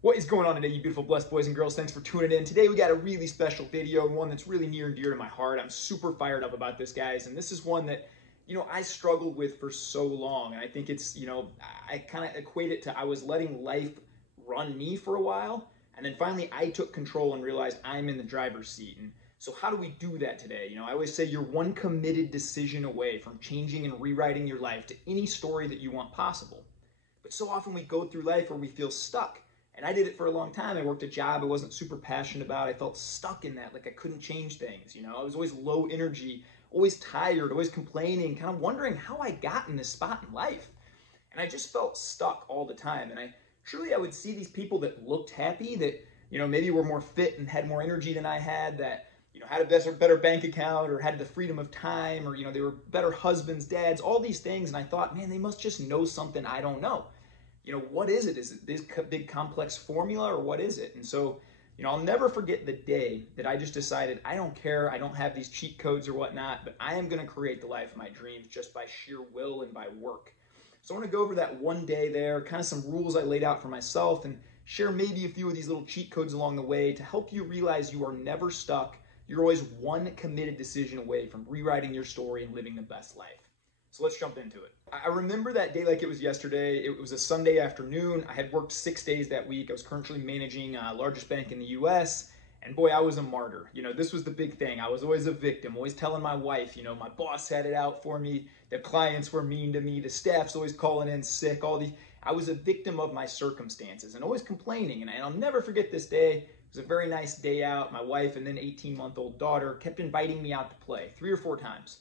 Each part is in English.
What is going on today, you beautiful, blessed boys and girls? Thanks for tuning in. Today we got a really special video, one that's really near and dear to my heart. I'm super fired up about this, guys. And this is one that, I struggled with for so long. And I think it's, I kind of equate it to I was letting life run me for a while. And then finally I took control and realized I'm in the driver's seat. And so how do we do that today? I always say you're one committed decision away from changing and rewriting your life to any story that you want possible. But so often we go through life where we feel stuck. And I did it for a long time. I worked a job I wasn't super passionate about. I felt stuck in that, like I couldn't change things. I was always low energy, always tired, always complaining, kind of wondering how I got in this spot in life. And I just felt stuck all the time. And I would see these people that looked happy, that, maybe were more fit and had more energy than I had, that, had a better bank account or had the freedom of time, or, they were better husbands, dads, all these things. And I thought, man, they must just know something I don't know. What is it? Is it this big complex formula, or what is it? And so, I'll never forget the day that I just decided, I don't care, I don't have these cheat codes or whatnot, but I am going to create the life of my dreams just by sheer will and by work. So I want to go over that one day there, kind of some rules I laid out for myself, and share maybe a few of these little cheat codes along the way to help you realize you are never stuck. You're always one committed decision away from rewriting your story and living the best life. So let's jump into it. I remember that day like it was yesterday. It was a Sunday afternoon. I had worked 6 days that week. I was currently managing largest bank in the US. And boy, I was a martyr. This was the big thing. I was always a victim, always telling my wife, my boss had it out for me. The clients were mean to me. The staff's always calling in sick. I was a victim of my circumstances and always complaining. And I'll never forget this day. It was a very nice day out. My wife and then 18-month-old daughter kept inviting me out to play 3 or 4 times.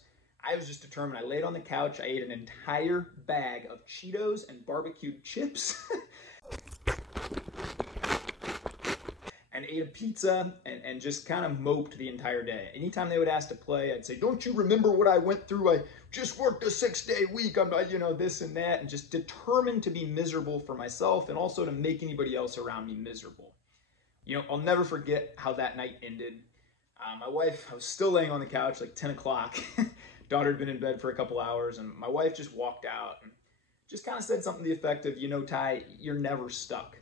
I was just determined. I laid on the couch. I ate an entire bag of Cheetos and barbecued chips and ate a pizza and just kind of moped the entire day. Anytime they would ask to play, I'd say, don't you remember what I went through? I just worked a 6-day week. I'm, this and that, and just determined to be miserable for myself and also to make anybody else around me miserable. I'll never forget how that night ended. My wife, I was still laying on the couch like 10 o'clock. Daughter had been in bed for a couple hours, and my wife just walked out and just kind of said something to the effect of, Ty, you're never stuck.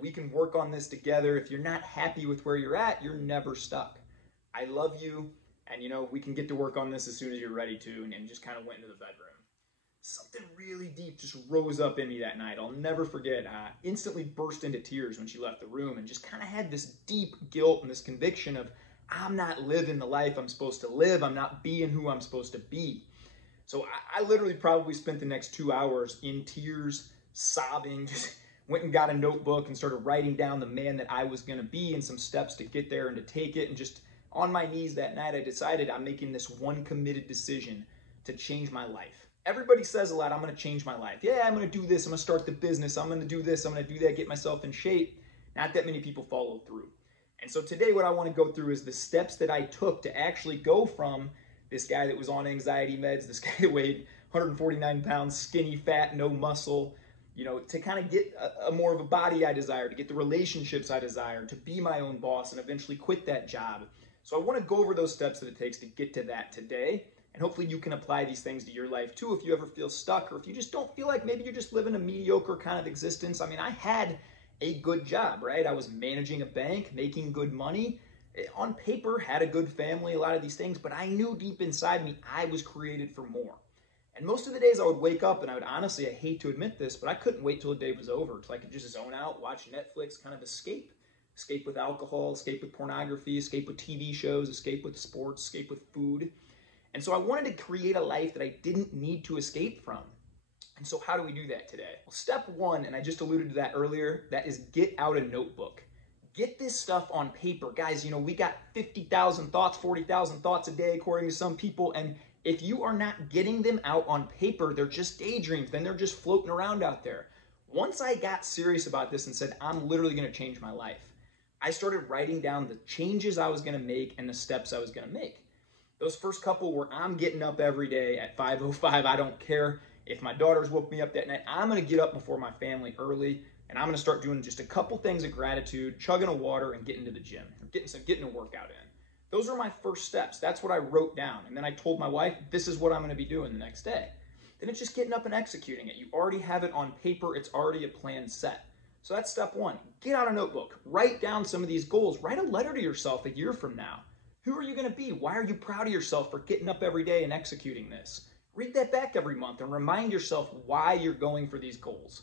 We can work on this together. If you're not happy with where you're at, you're never stuck. I love you, and, we can get to work on this as soon as you're ready to, and just kind of went into the bedroom. Something really deep just rose up in me that night. I'll never forget. I instantly burst into tears when she left the room and just kind of had this deep guilt and this conviction of, I'm not living the life I'm supposed to live. I'm not being who I'm supposed to be. So I literally probably spent the next 2 hours in tears, sobbing, just went and got a notebook and started writing down the man that I was going to be and some steps to get there and to take it. And just on my knees that night, I decided I'm making this one committed decision to change my life. Everybody says a lot, I'm going to change my life. Yeah, I'm going to do this. I'm going to start the business. I'm going to do this. I'm going to do that, get myself in shape. Not that many people follow through. And so today what I want to go through is the steps that I took to actually go from this guy that was on anxiety meds, this guy that weighed 149 pounds, skinny, fat, no muscle, to kind of get a more of a body I desire, to get the relationships I desire, to be my own boss and eventually quit that job. So I want to go over those steps that it takes to get to that today. And hopefully you can apply these things to your life too if you ever feel stuck, or if you just don't feel like maybe you're just living a mediocre kind of existence. I had a good job, right? I was managing a bank, making good money. On paper, had a good family, a lot of these things, but I knew deep inside me I was created for more. And most of the days I would wake up and I honestly, I hate to admit this, but I couldn't wait till the day was over, till I could just zone out, watch Netflix, kind of escape. Escape with alcohol, escape with pornography, escape with TV shows, escape with sports, escape with food. And so I wanted to create a life that I didn't need to escape from. And so how do we do that today? Well, step 1, and I just alluded to that earlier, that is get out a notebook. Get this stuff on paper. Guys, we got 50,000 thoughts, 40,000 thoughts a day, according to some people. And if you are not getting them out on paper, they're just daydreams. Then they're just floating around out there. Once I got serious about this and said, I'm literally going to change my life, I started writing down the changes I was going to make and the steps I was going to make. Those first couple were, I'm getting up every day at 5:05. I don't care if my daughters woke me up that night. I'm going to get up before my family early, and I'm going to start doing just a couple things of gratitude, chugging a water, and getting to the gym, getting a workout in. Those are my first steps. That's what I wrote down. And then I told my wife, this is what I'm going to be doing the next day. Then it's just getting up and executing it. You already have it on paper. It's already a plan set. So that's step one. Get out a notebook. Write down some of these goals. Write a letter to yourself a year from now. Who are you going to be? Why are you proud of yourself for getting up every day and executing this? Read that back every month and remind yourself why you're going for these goals.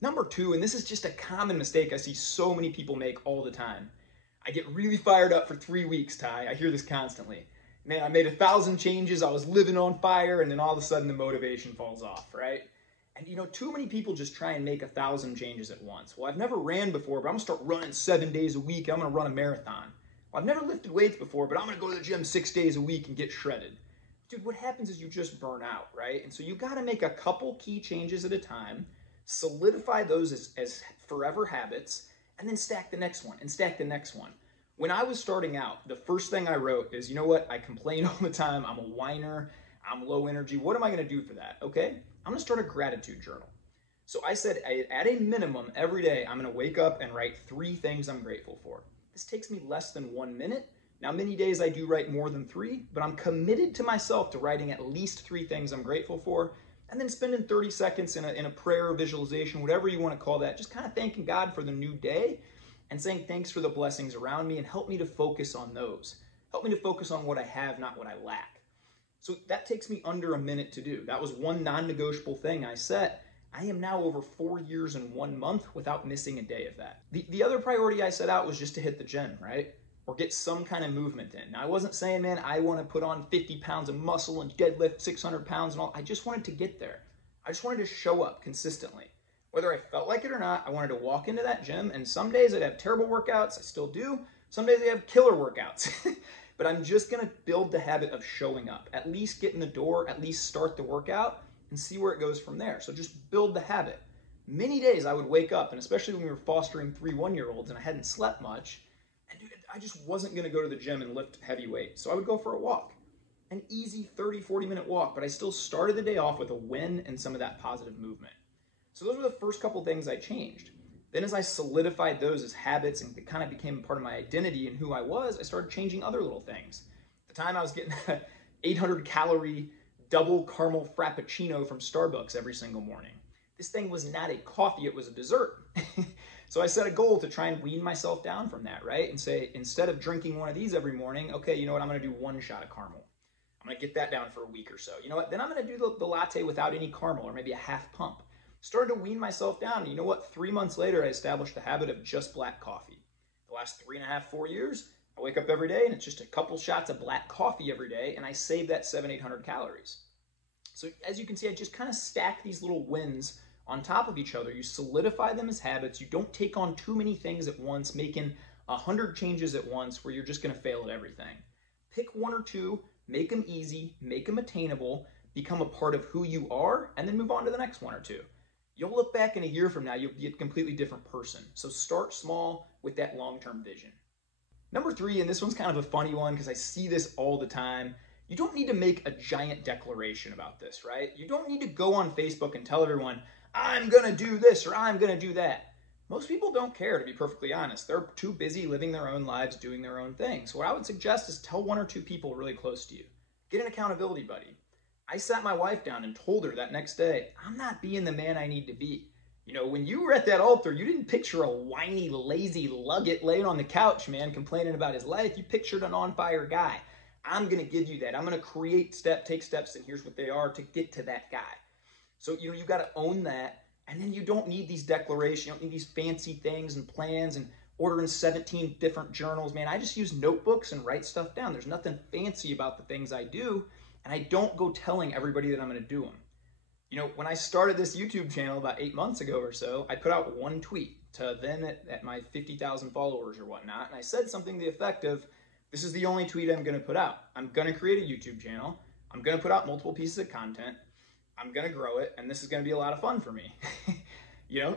Number two, and this is just a common mistake I see so many people make all the time. I get really fired up for 3 weeks, Ty. I hear this constantly. Man, I made 1,000 changes. I was living on fire, and then all of a sudden the motivation falls off, right? And too many people just try and make 1,000 changes at once. Well, I've never ran before, but I'm gonna start running 7 days a week. I'm gonna run a marathon. Well, I've never lifted weights before, but I'm gonna go to the gym 6 days a week and get shredded. Dude, what happens is you just burn out, right? And so you gotta make a couple key changes at a time, solidify those as forever habits, and then stack the next one and stack the next one. When I was starting out, the first thing I wrote is, you know what? I complain all the time. I'm a whiner. I'm low energy. What am I going to do for that? Okay, I'm going to start a gratitude journal. So I said, at a minimum, every day, I'm going to wake up and write 3 things I'm grateful for. This takes me less than 1 minute. Now, many days I do write more than 3, but I'm committed to myself to writing at least 3 things I'm grateful for, and then spending 30 seconds in a prayer or visualization, whatever you want to call that, just kind of thanking God for the new day and saying thanks for the blessings around me, and help me to focus on those. Help me to focus on what I have, not what I lack. So that takes me under a minute to do. That was one non-negotiable thing I set. I am now over 4 years and 1 month without missing a day of that. The other priority I set out was just to hit the gym, right? Or get some kind of movement in. Now, I wasn't saying, man, I want to put on 50 pounds of muscle and deadlift 600 pounds and all. I just wanted to get there. I just wanted to show up consistently. Whether I felt like it or not, I wanted to walk into that gym, and some days I'd have terrible workouts. I still do. Some days I have killer workouts. But I'm just going to build the habit of showing up. At least get in the door, at least start the workout, and see where it goes from there. So just build the habit. Many days I would wake up, and especially when we were fostering 3 one-year-olds and I hadn't slept much, and dude, I just wasn't going to go to the gym and lift heavy weights. So I would go for a walk. An easy 30, 40-minute walk, but I still started the day off with a win and some of that positive movement. So those were the first couple things I changed. Then as I solidified those as habits and it kind of became part of my identity and who I was, I started changing other little things. At the time I was getting 800-calorie double caramel frappuccino from Starbucks every single morning. This thing was not a coffee, it was a dessert. So I set a goal to try and wean myself down from that, right? And say, instead of drinking one of these every morning, okay, you know what, I'm gonna do 1 shot of caramel. I'm gonna get that down for a week or so. You know what, then I'm gonna do the latte without any caramel, or maybe a half pump. Started to wean myself down. And you know what? 3 months later, I established the habit of just black coffee. The last 3.5, 4 years, I wake up every day and it's just a couple shots of black coffee every day, and I save that 700-800 calories. So as you can see, I just kind of stack these little wins on top of each other. You solidify them as habits. You don't take on too many things at once, making 100 changes at once where you're just going to fail at everything. Pick 1 or 2, make them easy, make them attainable, become a part of who you are, and then move on to the next 1 or 2. You'll look back in a year from now, you'll be a completely different person. So start small with that long-term vision. Number 3, and this one's kind of a funny one because I see this all the time. You don't need to make a giant declaration about this, right? You don't need to go on Facebook and tell everyone, I'm gonna do this or I'm gonna do that. Most people don't care, to be perfectly honest. They're too busy living their own lives, doing their own thing. So what I would suggest is tell 1 or 2 people really close to you. Get an accountability buddy. I sat my wife down and told her that next day, I'm not being the man I need to be. You know, when you were at that altar, you didn't picture a whiny, lazy lugget laying on the couch, man, complaining about his life. You pictured an on-fire guy. I'm going to give you that. I'm going to take steps, and here's what they are to get to that guy. So, you got to own that. And then you don't need these declarations. You don't need these fancy things and plans and ordering 17 different journals. Man, I just use notebooks and write stuff down. There's nothing fancy about the things I do. And I don't go telling everybody that I'm going to do them. When I started this YouTube channel about 8 months ago or so, I put out 1 tweet to then at my 50,000 followers or whatnot. And I said something to the effect of, this is the only tweet I'm going to put out. I'm going to create a YouTube channel. I'm going to put out multiple pieces of content. I'm going to grow it. And this is going to be a lot of fun for me.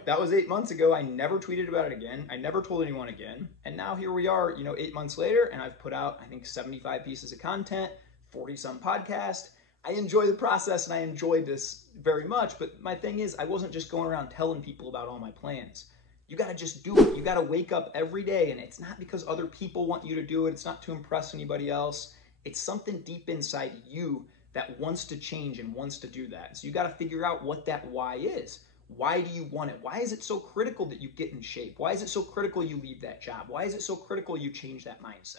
That was 8 months ago. I never tweeted about it again. I never told anyone again. And now here we are, 8 months later, and I've put out, I think, 75 pieces of content, 40-some podcasts. I enjoy the process and I enjoyed this very much, but my thing is I wasn't just going around telling people about all my plans. You got to just do it. You got to wake up every day, and it's not because other people want you to do it. It's not to impress anybody else. It's something deep inside you that wants to change and wants to do that. So you got to figure out what that why is. Why do you want it? Why is it so critical that you get in shape? Why is it so critical you leave that job? Why is it so critical you change that mindset?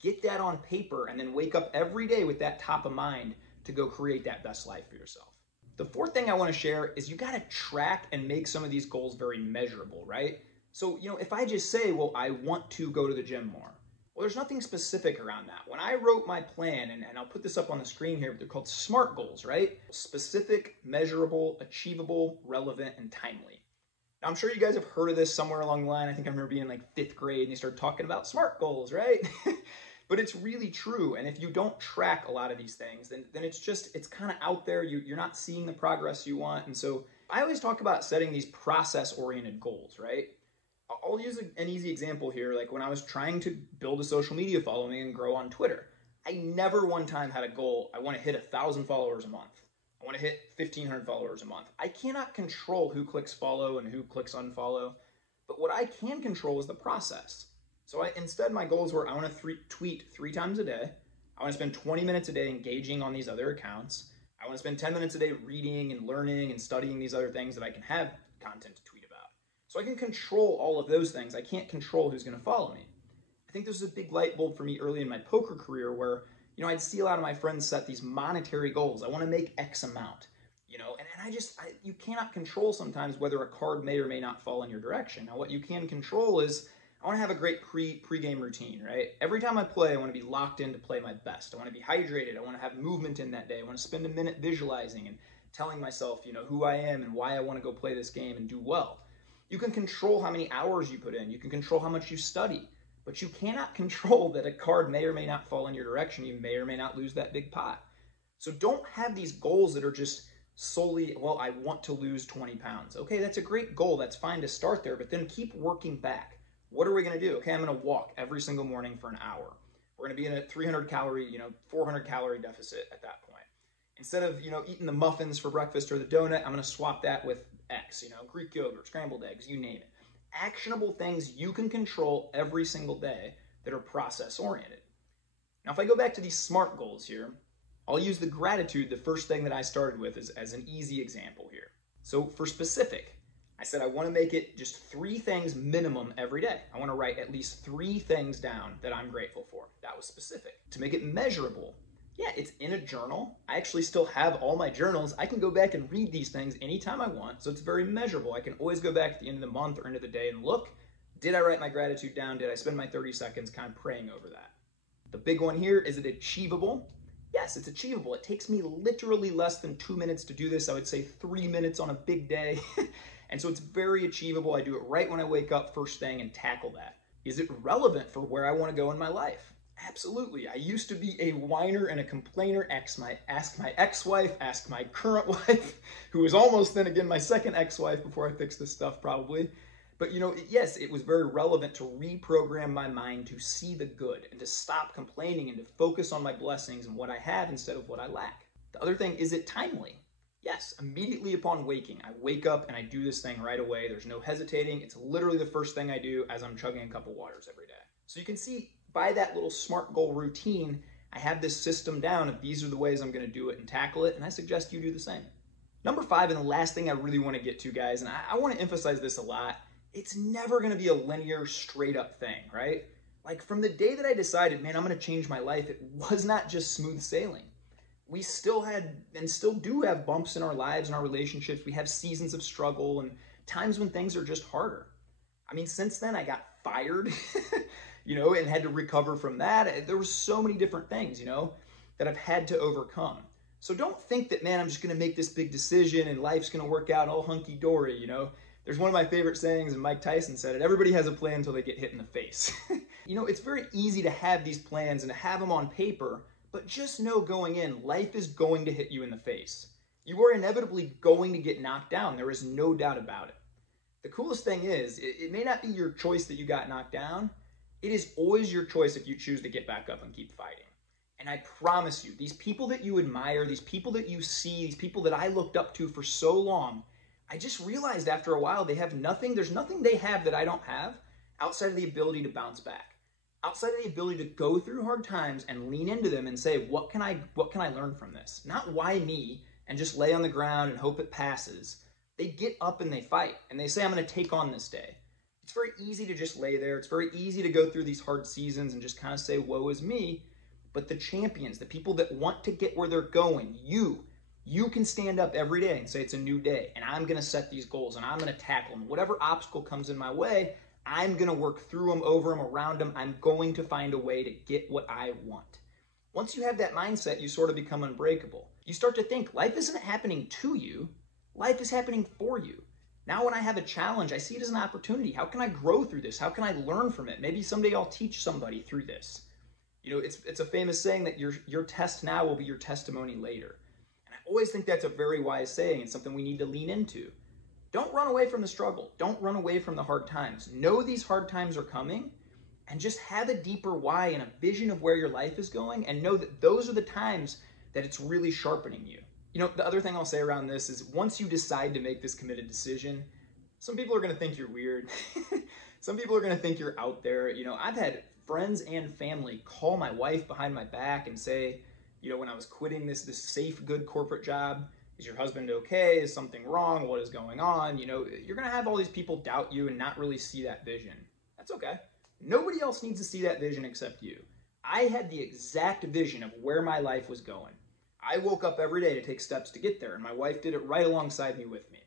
Get that on paper and then wake up every day with that top of mind to go create that best life for yourself. The fourth thing I want to share is you got to track and make some of these goals very measurable, right? So, if I just say, well, I want to go to the gym more, well, there's nothing specific around that. When I wrote my plan, and I'll put this up on the screen here, but they're called SMART goals, right? Specific, measurable, achievable, relevant, and timely. Now, I'm sure you guys have heard of this somewhere along the line. I think I remember being in like 5th grade and they started talking about SMART goals, right? But it's really true. And if you don't track a lot of these things, then it's kind of out there. You're not seeing the progress you want. And so I always talk about setting these process-oriented goals, right? I'll use an easy example here. Like when I was trying to build a social media following and grow on Twitter, I never one time had a goal. I want to hit 1,000 followers a month. I want to hit 1,500 followers a month. I cannot control who clicks follow and who clicks unfollow. But what I can control is the process. So instead, my goals were I want to tweet 3 times a day. I want to spend 20 minutes a day engaging on these other accounts. I want to spend 10 minutes a day reading and learning and studying these other things that I can have content to tweet about. So I can control all of those things. I can't control who's going to follow me. I think this was a big light bulb for me early in my poker career where, I'd see a lot of my friends set these monetary goals. I want to make X amount, and you cannot control sometimes whether a card may or may not fall in your direction. Now, what you can control is I want to have a great pre-game routine, right? Every time I play, I want to be locked in to play my best. I want to be hydrated. I want to have movement in that day. I want to spend a minute visualizing and telling myself, who I am and why I want to go play this game and do well. You can control how many hours you put in. You can control how much you study. But you cannot control that a card may or may not fall in your direction. You may or may not lose that big pot. So don't have these goals that are just solely, well, I want to lose 20 pounds. Okay, that's a great goal. That's fine to start there, but then keep working back. What are we going to do? Okay, I'm going to walk every single morning for an hour. We're going to be in a 300 calorie, 400 calorie deficit at that point. Instead of, eating the muffins for breakfast or the donut, I'm going to swap that with X, Greek yogurt, scrambled eggs, you name it. Actionable things you can control every single day that are process-oriented. Now, if I go back to these SMART goals here, I'll use the gratitude, the first thing that I started with, as an easy example here. So for specific, I said I want to make it just 3 things minimum every day. I want to write at least 3 things down that I'm grateful for. That was specific. To make it measurable, yeah, it's in a journal. I actually still have all my journals. I can go back and read these things anytime I want, so it's very measurable. I can always go back at the end of the month or end of the day and look, did I write my gratitude down? Did I spend my 30 seconds kind of praying over that? The big one here, is it achievable? Yes, it's achievable. It takes me literally less than 2 minutes to do this. I would say 3 minutes on a big day. And so it's very achievable. I do it right when I wake up first thing and tackle that. Is it relevant for where I want to go in my life? Absolutely. I used to be a whiner and a complainer. Ask my ex-wife, ask my current wife, who was almost then again my second ex-wife before I fixed this stuff probably. But yes, it was very relevant to reprogram my mind to see the good and to stop complaining and to focus on my blessings and what I have instead of what I lack. The other thing, is it timely? Yes, immediately upon waking, I wake up and I do this thing right away. There's no hesitating. It's literally the first thing I do as I'm chugging a cup of waters every day. So you can see by that little SMART goal routine, I have this system down of these are the ways I'm going to do it and tackle it, and I suggest you do the same. Number 5, and the last thing I really want to get to, guys, and I want to emphasize this a lot, it's never going to be a linear, straight up thing, right? Like from the day that I decided, man, I'm going to change my life, it was not just smooth sailing. We still had and still do have bumps in our lives and our relationships. We have seasons of struggle and times when things are just harder. I mean, since then I got fired, and had to recover from that. There were so many different things, that I've had to overcome. So don't think that, man, I'm just going to make this big decision and life's going to work out all hunky-dory, There's one of my favorite sayings, and Mike Tyson said it, everybody has a plan until they get hit in the face. It's very easy to have these plans and to have them on paper, but just know going in, life is going to hit you in the face. You are inevitably going to get knocked down. There is no doubt about it. The coolest thing is, it may not be your choice that you got knocked down. It is always your choice if you choose to get back up and keep fighting. And I promise you, these people that you admire, these people that you see, these people that I looked up to for so long, I just realized after a while they have nothing, there's nothing they have that I don't have outside of the ability to bounce back. Outside of the ability to go through hard times and lean into them and say, what can I learn from this? Not why me, and just lay on the ground and hope it passes. They get up and they fight, and they say, I'm going to take on this day. It's very easy to just lay there. It's very easy to go through these hard seasons and just kind of say, woe is me. But the champions, the people that want to get where they're going, you can stand up every day and say, it's a new day, and I'm going to set these goals, and I'm going to tackle them. Whatever obstacle comes in my way, I'm going to work through them, over them, around them. I'm going to find a way to get what I want. Once you have that mindset, you sort of become unbreakable. You start to think, life isn't happening to you. Life is happening for you. Now when I have a challenge, I see it as an opportunity. How can I grow through this? How can I learn from it? Maybe someday I'll teach somebody through this. You know, it's a famous saying that your test now will be your testimony later. And I always think that's a very wise saying and something we need to lean into. Don't run away from the struggle. Don't run away from the hard times. Know these hard times are coming, and just have a deeper why and a vision of where your life is going, and know that those are the times that it's really sharpening you. You know, the other thing I'll say around this is once you decide to make this committed decision, some people are going to think you're weird. Some people are going to think you're out there. You know, I've had friends and family call my wife behind my back and say, you know, when I was quitting this safe, good corporate job, is your husband okay? Is something wrong? What is going on? You know, you're going to have all these people doubt you and not really see that vision. That's okay. Nobody else needs to see that vision except you. I had the exact vision of where my life was going. I woke up every day to take steps to get there, and my wife did it right alongside me with me.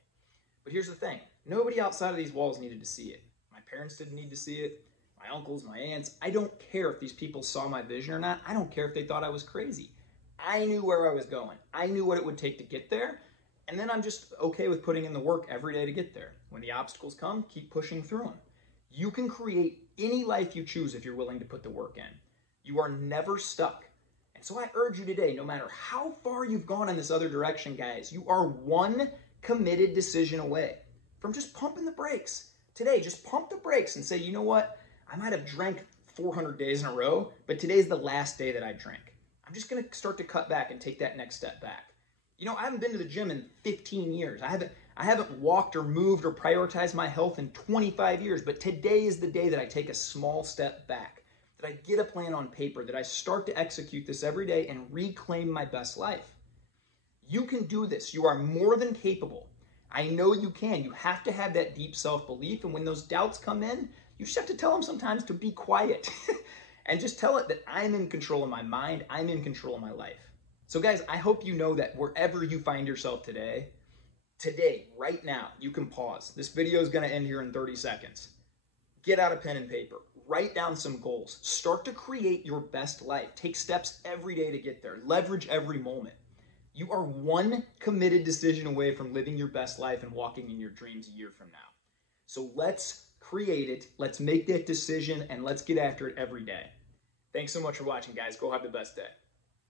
But here's the thing. Nobody outside of these walls needed to see it. My parents didn't need to see it. My uncles, my aunts. I don't care if these people saw my vision or not. I don't care if they thought I was crazy. I knew where I was going. I knew what it would take to get there, and then I'm just okay with putting in the work every day to get there. When the obstacles come, keep pushing through them. You can create any life you choose if you're willing to put the work in. You are never stuck. And so I urge you today, no matter how far you've gone in this other direction, guys, you are one committed decision away from just pumping the brakes. Today, just pump the brakes and say, you know what? I might have drank 400 days in a row, but today's the last day that I drank. I'm just going to start to cut back and take that next step back. You know, I haven't been to the gym in 15 years. I haven't walked or moved or prioritized my health in 25 years, but today is the day that I take a small step back, that I get a plan on paper, that I start to execute this every day and reclaim my best life. You can do this. You are more than capable. I know you can. You have to have that deep self-belief, and when those doubts come in, you just have to tell them sometimes to be quiet and just tell it that I'm in control of my mind, I'm in control of my life. So guys, I hope you know that wherever you find yourself today, right now, you can pause. This video is going to end here in 30 seconds. Get out a pen and paper. Write down some goals. Start to create your best life. Take steps every day to get there. Leverage every moment. You are one committed decision away from living your best life and walking in your dreams a year from now. So let's create it. Let's make that decision, and let's get after it every day. Thanks so much for watching, guys. Go have the best day.